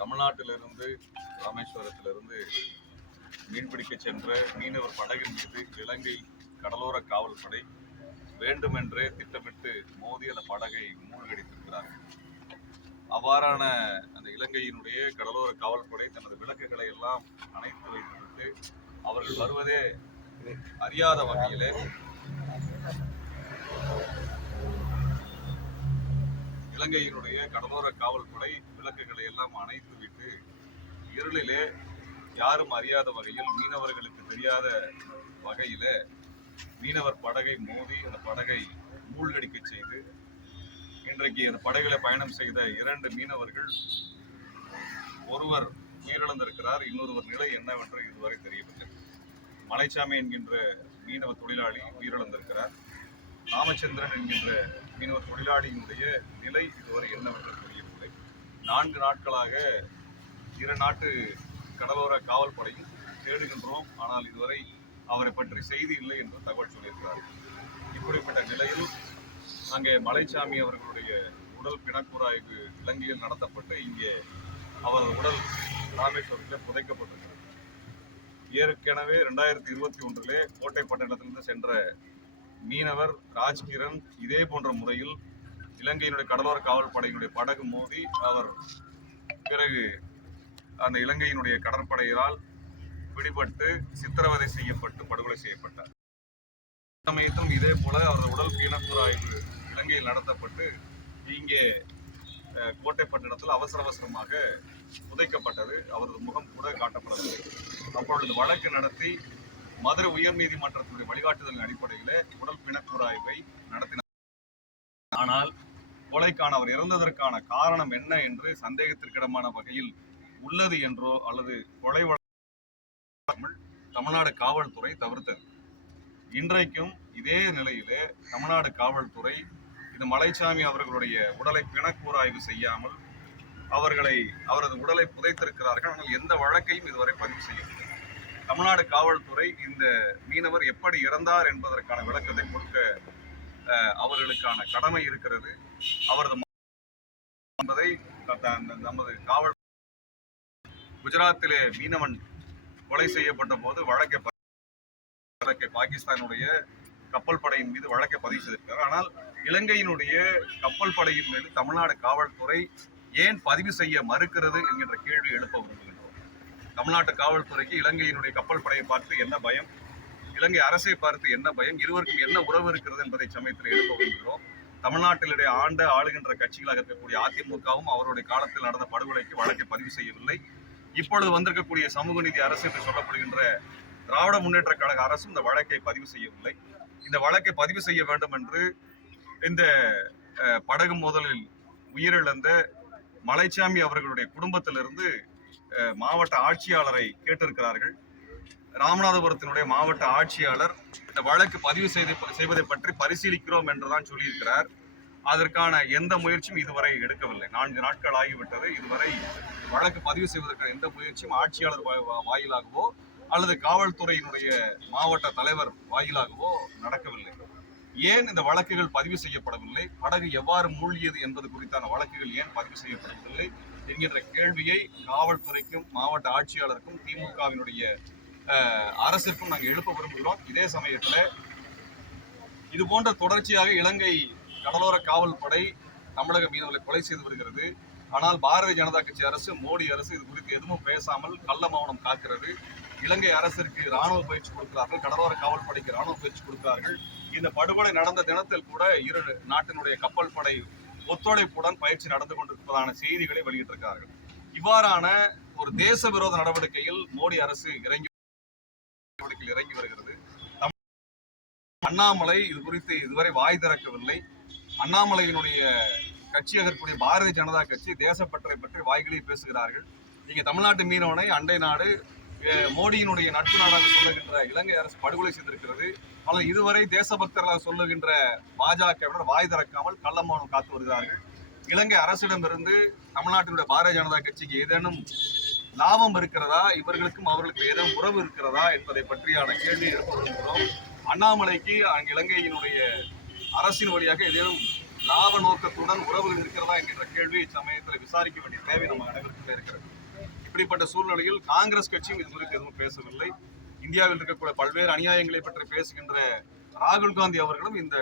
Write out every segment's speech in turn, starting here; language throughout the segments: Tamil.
தமிழ்நாட்டிலிருந்து ராமேஸ்வரத்திலிருந்து மீன்பிடிக்க சென்ற மீனவர் படகின் மீது இலங்கை கடலோர காவல்படை வேண்டுமென்றே திட்டமிட்டு மோதி அந்த படகை மூழ்கடித்திருக்கிறார்கள். அவ்வாறான அந்த இலங்கையினுடைய கடலோர காவல்படை தனது விளக்குகளை எல்லாம் அணைத்து வைத்துவிட்டு அவர்கள் வருவதே அறியாத வகையிலே இலங்கையினுடைய கடலோர காவல்படை விளக்குகளை எல்லாம் அணைத்து விட்டு இருளிலே யாரும் அறியாத வகையில் மீனவர்களுக்கு தெரியாத வகையில மீனவர் படகை மோதி அந்த படகை மூழ்கடிக்க செய்து இன்றைக்கு அந்த படகுல பயணம் செய்த 2 மீனவர்கள் ஒருவர் உயிரிழந்திருக்கிறார். இன்னொருவர் நிலை என்னவென்று இதுவரை தெரியவில்லை. மலைச்சாமி என்கின்ற மீனவ தொழிலாளி உயிரிழந்திருக்கிறார். ராமச்சந்திரன் என்கின்ற மீனவர் தொழிலாளியினுடைய நிலை இதுவரை என்னவென்று தெரியவில்லை. 4 நாட்களாக 2 நாட்டு கடலோர காவல்படையும் தேடுகின்றோம், ஆனால் இதுவரை அவரை பற்றி செய்தி இல்லை என்று தகவல் சொல்லியிருக்கிறார்கள். இப்படிப்பட்ட நிலையில் அங்கே மலைச்சாமி அவர்களுடைய உடல் பிணக்கூறாய்வு இலங்கையில் நடத்தப்பட்டு இங்கே அவரது உடல் ராமேஸ்வரத்தில் புதைக்கப்பட்டிருக்கிறது. ஏற்கனவே 2021 கோட்டை பட்டணத்திலிருந்து சென்ற மீனவர் ராஜ்கிரண் இதே போன்ற முறையில் இலங்கையினுடைய கடலோர காவல்படையினுடைய படகு மோதி அவர் பிறகு அந்த இலங்கையினுடைய கடற்படையினால் பிடிபட்டு சித்திரவதை செய்யப்பட்டு படுகொலை செய்யப்பட்டார். சமயத்தும் இதே போல அவரது உடல் பிணக்கூறாய்வு இலங்கையில் நடத்தப்பட்டு இங்கே கோட்டை பட்டணத்தில் அவசரமாக புதைக்கப்பட்டது. அவரது முகம் கூட காட்டப்படவில்லை. அப்பொழுது வழக்கு நடத்தி மதுரை உயர்நீதிமன்றத்தினுடைய வழிகாட்டுதலின் அடிப்படையில் உடல் பிணக்கூறாய்வை நடத்தினார். ஆனால் கொலைக்கான அவர் இறந்ததற்கான காரணம் என்ன என்று சந்தேகத்திற்கிடமான வகையில் உள்ளது என்றோ அல்லது கொலை தமிழ்நாடு காவல்துறை தவிர்த்தது. இன்றைக்கும் இதே நிலையிலே தமிழ்நாடு காவல்துறை இந்த மலைச்சாமி அவர்களுடைய உடலை பிணக்கூறாய்வு செய்யாமல் அவரது உடலை புதைத்திருக்கிறார்கள். ஆனால் எந்த வழக்கையும் இதுவரை பதிவு செய்யவில்லை. தமிழ்நாடு காவல்துறை இந்த மீனவர் எப்படி இறந்தார் என்பதற்கான விளக்கத்தை கொடுக்க அவர்களுக்கான கடமை இருக்கிறது. அவரது என்பதை நமது காவல் குஜராத்திலே மீனவன் கொலை செய்யப்பட்ட போது வழக்கை பாகிஸ்தானுடைய கப்பல் படையின் மீது வழக்கை பதிவு செய்திருக்கிறார். ஆனால் இலங்கையினுடைய கப்பல் படையின் மீது தமிழ்நாடு காவல்துறை ஏன் பதிவு செய்ய மறுக்கிறது என்கின்ற கேள்வி எழுப்ப விரும்புகின்றோம். தமிழ்நாட்டு காவல்துறைக்கு இலங்கையினுடைய கப்பல் படையை பார்த்து என்ன பயம், இலங்கை அரசை பார்த்து என்ன பயம், இருவருக்கும் என்ன உறவு இருக்கிறது என்பதை சமயத்தில் எழுப்ப விரும்புகிறோம். தமிழ்நாட்டிலுடைய ஆளுகின்ற கட்சிகளாக இருக்கக்கூடிய அதிமுகவும் அவருடைய காலத்தில் நடந்த படுகொலைக்கு வழக்கை பதிவு செய்யவில்லை. இப்பொழுது வந்திருக்கக்கூடிய சமூக நீதி அரசு என்று சொல்லப்படுகின்ற திராவிட முன்னேற்ற கழக அரசும் இந்த வழக்கை பதிவு செய்யவில்லை. இந்த வழக்கை பதிவு செய்ய வேண்டும் என்று இந்த படகு மோதலில் உயிரிழந்த மலைச்சாமி அவர்களுடைய குடும்பத்திலிருந்து மாவட்ட ஆட்சியாளரை கேட்டிருக்கிறார்கள். ராமநாதபுரத்தினுடைய மாவட்ட ஆட்சியாளர் இந்த வழக்கு பதிவு செய்வதை பற்றி பரிசீலிக்கிறோம் என்றுதான் சொல்லியிருக்கிறார். அதற்கான எந்த முயற்சியும் இதுவரை எடுக்கவில்லை. 4 நாட்கள் ஆகிவிட்டது. இதுவரை வழக்கு பதிவு செய்வதற்கான எந்த முயற்சியும் ஆட்சியாளர் வாயிலாகவோ அல்லது காவல்துறையினுடைய மாவட்ட தலைவர் வாயிலாகவோ நடக்கவில்லை. ஏன் இந்த வழக்குகள் பதிவு செய்யப்படவில்லை, படகு எவ்வாறு மூழ்கியது என்பது குறித்தான வழக்குகள் ஏன் பதிவு செய்யப்படவில்லை என்கின்ற கேள்வியை காவல்துறைக்கும் மாவட்ட ஆட்சியாளருக்கும் திமுகவினுடைய அரசிற்கும் நாங்கள் எழுப்ப விரும்புகிறோம். இதே சமயத்தில் இது போன்ற தொடர்ச்சியாக இலங்கை கடலோர காவல்படை தமிழக மீனவர்களை கொலை செய்து வருகிறது. ஆனால் பாரதிய ஜனதா கட்சி அரசு, மோடி அரசு இது குறித்து எதுவும் பேசாமல் கள்ள மௌனம் காக்கிறது. இலங்கை அரசிற்கு ராணுவ பயிற்சி கொடுக்கிறார்கள், கடலோர காவல்படைக்கு ராணுவ பயிற்சி கொடுக்கிறார்கள். இந்த படுகொலை நடந்த தினத்தில் கூட 2 நாட்டினுடைய கப்பல் படை ஒத்துழைப்புடன் பயிற்சி நடந்து கொண்டிருப்பதான செய்திகளை வெளியிட்டிருக்கிறார்கள். இவ்வாறான ஒரு தேச விரோத நடவடிக்கையில் மோடி அரசு இறங்கி வருகிறது. அண்ணாமலை இது குறித்து இதுவரை வாய் திறக்கவில்லை. அண்ணாமலையினுடைய கட்சி அதற்குரிய பாரதிய ஜனதா கட்சி தேசப்பற்றை பற்றி வாய்களில் பேசுகிறார்கள். இங்கே தமிழ்நாட்டு மீனவனை அண்டை நாடு மோடியினுடைய நட்பு நாடாக சொல்லுகின்ற இலங்கை அரசு படுகொலை செய்திருக்கிறது. ஆனால் இதுவரை தேசபக்தர்களாக சொல்லுகின்ற பாஜகவினர் வாய் திறக்காமல் கள்ள மௌனம் காத்து வருகிறார்கள். இலங்கை அரசிடமிருந்து தமிழ்நாட்டினுடைய பாரதிய ஜனதா கட்சிக்கு ஏதேனும் லாபம் இருக்கிறதா, இவர்களுக்கும் அவர்களுக்கு ஏதேனும் உறவு இருக்கிறதா என்பதை பற்றியான கேள்வி எழுப்ப விரும்புகிறோம். அண்ணாமலைக்கு இலங்கையினுடைய அரசின் வழியாக ஏதேனும் லாப நோக்கத்துடன் உறவுகள் இருக்கிறதா என்கின்ற கேள்வி இச்சமயத்தில் விசாரிக்க வேண்டிய தேவை நம்ம அனைவருக்குமே இருக்கிறது. இப்படிப்பட்ட சூழ்நிலையில் காங்கிரஸ் கட்சியும் இது குறித்து எதுவும் பேசவில்லை. இந்தியாவில் இருக்கக்கூடிய பல்வேறு அநியாயங்களை பற்றி பேசுகின்ற ராகுல் காந்தி அவர்களும் இந்த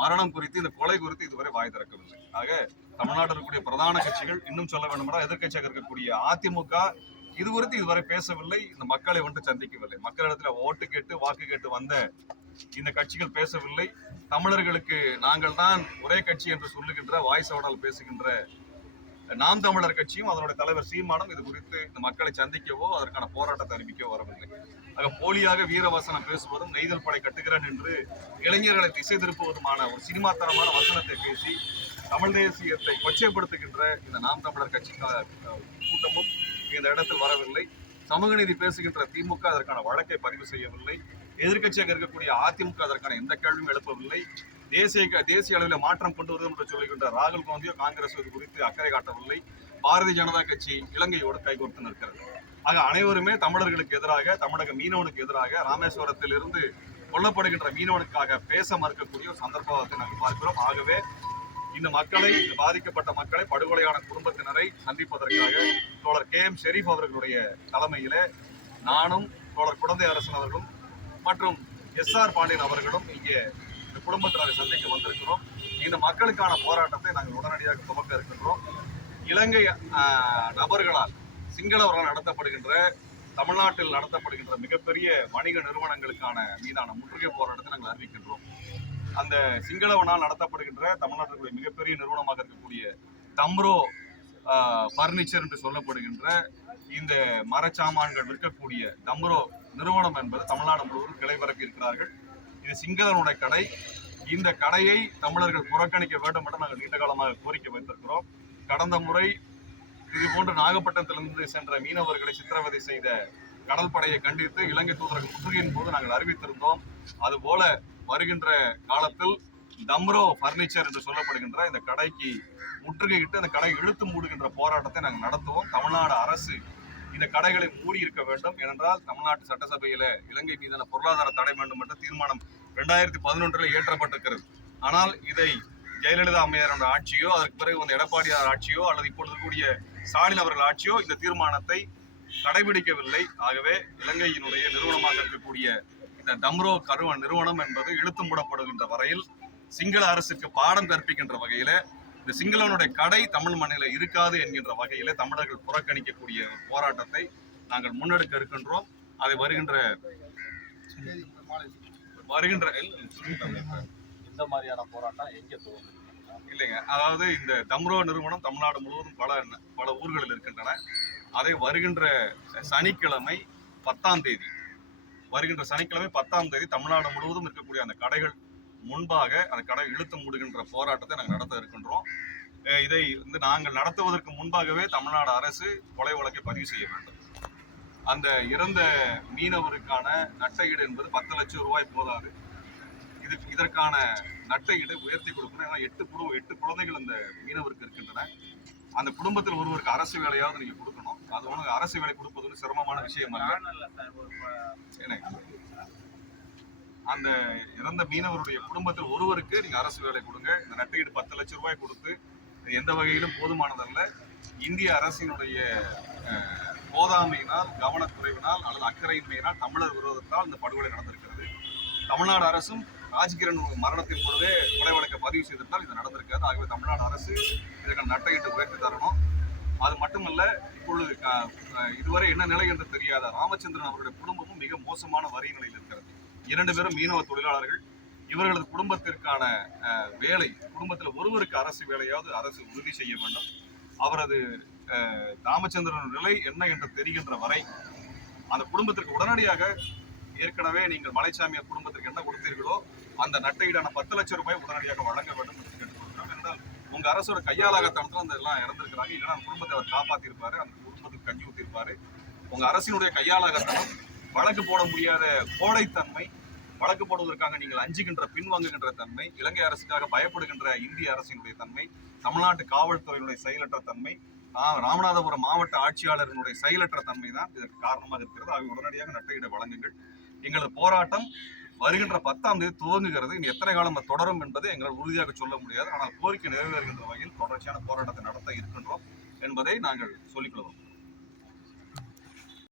மரணம் குறித்து, இந்த கொலை குறித்து இதுவரை வாய் திறக்கவில்லை. ஆக தமிழ்நாட்டில் இருக்கக்கூடிய பிரதான கட்சிகள், இன்னும் சொல்ல வேண்டுமென்றால் எதிர்க்கட்சியாக இருக்கக்கூடிய அதிமுக இது குறித்து இதுவரை பேசவில்லை. இந்த மக்களை வந்து சந்திக்கவில்லை. மக்களிடத்தில் ஓட்டு கேட்டு வாக்கு கேட்டு வந்த இந்த கட்சிகள் பேசவில்லை. தமிழர்களுக்கு நாங்கள் தான் ஒரே கட்சி என்று சொல்லுகின்ற வாய்ஸோடால் பேசுகின்ற நாம் தமிழர் கட்சியும் அதனுடைய தலைவர் சீமானும் இது குறித்து இந்த மக்களை சந்திக்கவோ அதற்கான போராட்டத்தை அறிவிக்கவோ வரவில்லை. ஆக போலியாக வீரவசனம் பேசுவதும், நெய்தல் படை கட்டுகிறேன் என்று இளைஞர்களை திசை திருப்புவதுமான ஒரு சினிமாத்தனமான வசனத்தை பேசி தமிழ் தேசியத்தை கொச்சைப்படுத்துகின்ற இந்த நாம் தமிழர் கட்சி கூட்டமும் இந்த இடத்தில் வரவில்லை. சமூக நீதி பேசுகின்ற திமுக அதற்கான வழக்கை பதிவு செய்யவில்லை. எதிர்க்கட்சியாக இருக்கக்கூடிய அதிமுக அதற்கான எந்த கேள்வியும் எழுப்பவில்லை. தேசிய அளவில் மாற்றம் கொண்டு வருவது என்று சொல்லுகின்ற ராகுல் காந்தியோ காங்கிரஸ் இது குறித்து அக்கறை காட்டவில்லை. பாரதிய ஜனதா கட்சி இலங்கையோடு கைகோர்த்து நிற்கிறது. ஆக அனைவருமே தமிழர்களுக்கு எதிராக, தமிழக மீனவனுக்கு எதிராக, ராமேஸ்வரத்தில் இருந்து கொல்லப்படுகின்ற மீனவனுக்காக பேச மறுக்கக்கூடிய ஒரு சந்தர்ப்பத்தை நாங்கள் பார்க்கிறோம். ஆகவே இந்த மக்களை, பாதிக்கப்பட்ட மக்களை, படுகொலையான குடும்பத்தினரை சந்திப்பதற்காக தோழர் KM ஷெரீப் அவர்களுடைய தலைமையில நானும் தோழர் குடந்தை அரசன் அவர்களும் மற்றும் SR பாண்டியன் அவர்களும் இங்கே இந்த குடும்பத்தினரை சந்திக்க வந்திருக்கிறோம். இந்த மக்களுக்கான போராட்டத்தை நாங்கள் உடனடியாக துவக்க இருக்கின்றோம். இலங்கை நபர்களால், சிங்களவர்களால் நடத்தப்படுகின்ற, தமிழ்நாட்டில் நடத்தப்படுகின்ற மிகப்பெரிய வணிக நிறுவனங்களுக்கான மீதான முற்றுகை போராட்டத்தை நாங்கள் அறிவிக்கின்றோம். அந்த சிங்களவனால் நடத்தப்படுகின்ற தமிழ்நாட்டில் மிகப்பெரிய நிறுவனமாக இருக்கக்கூடிய தம்ரோ பர்னிச்சர் என்று சொல்லப்படுகின்ற இந்த மரச்சாமான்கள் விற்கக்கூடிய தம்ரோ நிறுவனம் என்பது தமிழ்நாடு முழுவதும் கிளை பரப்பி இருக்கிறார்கள். இது சிங்களவனுடைய கடை. இந்த கடையை தமிழர்கள் புறக்கணிக்க வேண்டும் என்று நாங்கள் நீண்ட காலமாக கோரிக்கை வைத்திருக்கிறோம். கடந்த முறை இது போன்று நாகப்பட்டினத்திலிருந்து சென்ற மீனவர்களை சித்திரவதை செய்த கடல் படையை கண்டித்து இலங்கை தூதரக முற்றுகையின் போது நாங்கள் அறிவித்திருந்தோம். அதுபோல வருகின்ற காலத்தில் தம்ரோ பர்னிச்சர் என்று சொல்லப்படுகின்ற இந்த கடைக்கு முற்றுகையிட்டு அந்த கடை இழுத்து மூடுகின்ற போராட்டத்தை நாங்கள் நடத்துவோம். தமிழ்நாடு அரசு இந்த கடைகளை மூடி இருக்க வேண்டும். ஏனென்றால் தமிழ்நாட்டு சட்டசபையில இலங்கை மீதான பொருளாதார தடை வேண்டும் என்ற தீர்மானம் 2011 ஏற்றப்பட்டிருக்கிறது. ஆனால் இதை ஜெயலலிதா அம்மையாரோட ஆட்சியோ, அதற்கு பிறகு வந்து எடப்பாடியார் ஆட்சியோ அல்லது இப்பொழுது கூடிய ஸ்டாலின் அவர்கள் ஆட்சியோ இந்த தீர்மானத்தை கடைபிடிக்கவில்லை. ஆகவே இலங்கையினுடைய நிறுவனமாக இருக்கக்கூடிய இந்த தம்ரோ நிறுவனம் என்பது இழுத்து மூடப்படுகின்ற வரையில் சிங்கள அரசுக்கு பாடம் கற்பிக்கின்ற வகையில, இந்த சிங்களவனுடைய கடை தமிழ் மண்ணில இருக்காது என்கின்ற வகையில தமிழர்கள் புறக்கணிக்கக்கூடிய போராட்டத்தை நாங்கள் முன்னெடுக்க இருக்கின்றோம். அதை வருகின்ற இந்த மாதிரியான போராட்டம் எங்க இல்லைங்க, அதாவது இந்த தம்ரோ நிறுவனம் தமிழ்நாடு முழுவதும் பல ஊர்களில் இருக்கின்றன. அதை வருகின்ற சனிக்கிழமை 10ஆம் தேதி தமிழ்நாடு முழுவதும் இருக்கக்கூடிய அந்த கடைகள் முன்பாக அந்த கடை இழுத்து மூடுகின்ற போராட்டத்தை நாங்கள் நடத்த இருக்கின்றோம். இதை வந்து நாங்கள் நடத்துவதற்கு முன்பாகவே தமிழ்நாடு அரசு கொலை வழக்கை பதிவு செய்ய வேண்டும். அந்த இறந்த மீனவருக்கான நட்டஈடு என்பது 10 லட்சம் ரூபாய் போதாது. இதற்கான நட்டஈடு உயர்த்தி கொடுக்கணும். ஏன்னா 8 குழந்தைகள் அந்த மீனவருக்கு இருக்கின்றன. அந்த குடும்பத்தில் ஒருவருக்கு அரசு வேலையாவது நீங்க கொடுக்கணும். அது ஒன்று அரசு வேலை கொடுப்பது சிரமமான விஷயம் அல்ல. அந்த இறந்த மீனவருடைய குடும்பத்தில் ஒருவருக்கு நீங்க அரசு வேலை கொடுங்க. இந்த நட்டஈடு 10 லட்சம் ரூபாய் கொடுத்து எந்த வகையிலும் போதுமானதல்ல. இந்திய அரசினுடைய போதாமையினால், கவனக்குறைவினால் அல்லது அக்கறையின்மையினால், தமிழர் விரோதத்தால் இந்த படுகொலை நடந்திருக்கிறது. தமிழ்நாடு அரசும் ராஜ்கிரண் மரணத்தின் பொழுதே கொலை வழக்கை பதிவு செய்திருந்தால் இது நடந்திருக்காது. ஆகவே தமிழ்நாடு அரசு இதற்கான நட்டஈட்டு உயர்த்தி தரணும். அது மட்டுமல்ல, இப்பொழுது இதுவரை என்ன நிலை என்று தெரியாத ராமச்சந்திரன் அவருடைய குடும்பமும் மிக மோசமான வரி நிலையில் இருக்கிறது. 2 பேரும் மீனவ தொழிலாளர்கள். இவர்களது குடும்பத்திற்கான வேலை, குடும்பத்தில் ஒருவருக்கு அரசு வேலையாவது அரசு உறுதி செய்ய வேண்டும். அவரது ராமச்சந்திரன் நிலை என்ன என்று தெரிகின்ற வரை அந்த குடும்பத்திற்கு உடனடியாக ஏற்கனவே நீங்கள் மலைச்சாமியார் குடும்பத்திற்கு என்ன கொடுத்தீர்களோ அந்த நட்டையீடான 10 லட்சம் ரூபாய் உடனடியாக வழங்க வேண்டும் என்று கேட்டுக்கொள்கிறோம். என்றால் உங்க அரசோட கையாளாகத்தனத்தில் அந்த எல்லாம் இறந்திருக்கிறாங்க. இல்லைன்னா அந்த குடும்பத்தை அவர் காப்பாற்றிருப்பாரு, அந்த குடும்பத்துக்கு கஞ்சி ஊற்றிருப்பாரு. உங்க அரசினுடைய கையாளாகத்தனம், வழக்கு போட முடியாத கோடைத்தன்மை, வழக்கு போடுவதற்காக நீங்கள் அஞ்சுகின்ற பின்வாங்குகின்ற தன்மை, இலங்கை அரசுக்காக பயப்படுகின்ற இந்திய அரசினுடைய தன்மை, தமிழ்நாட்டு காவல்துறையினுடைய செயலற்ற தன்மை, ராமநாதபுரம் மாவட்ட ஆட்சியாளர்களுடைய செயலற்ற தன்மை தான் இதற்கு காரணமாக இருக்கிறது. ஆக உடனடியாக நட்டஈடை வழங்குங்கள். எங்களது போராட்டம் வருகின்ற 10ஆம் தேதி துவங்குகிறது. இனி எத்தனை காலம் அது தொடரும் என்பதை எங்களால் உறுதியாக சொல்ல முடியாது. ஆனால் கோரிக்கை நிறைவேறுகின்ற வகையில் தொடர்ச்சியான போராட்டத்தை நடத்த இருக்கின்றோம் என்பதை நாங்கள் சொல்லிக் கொள்வோம்.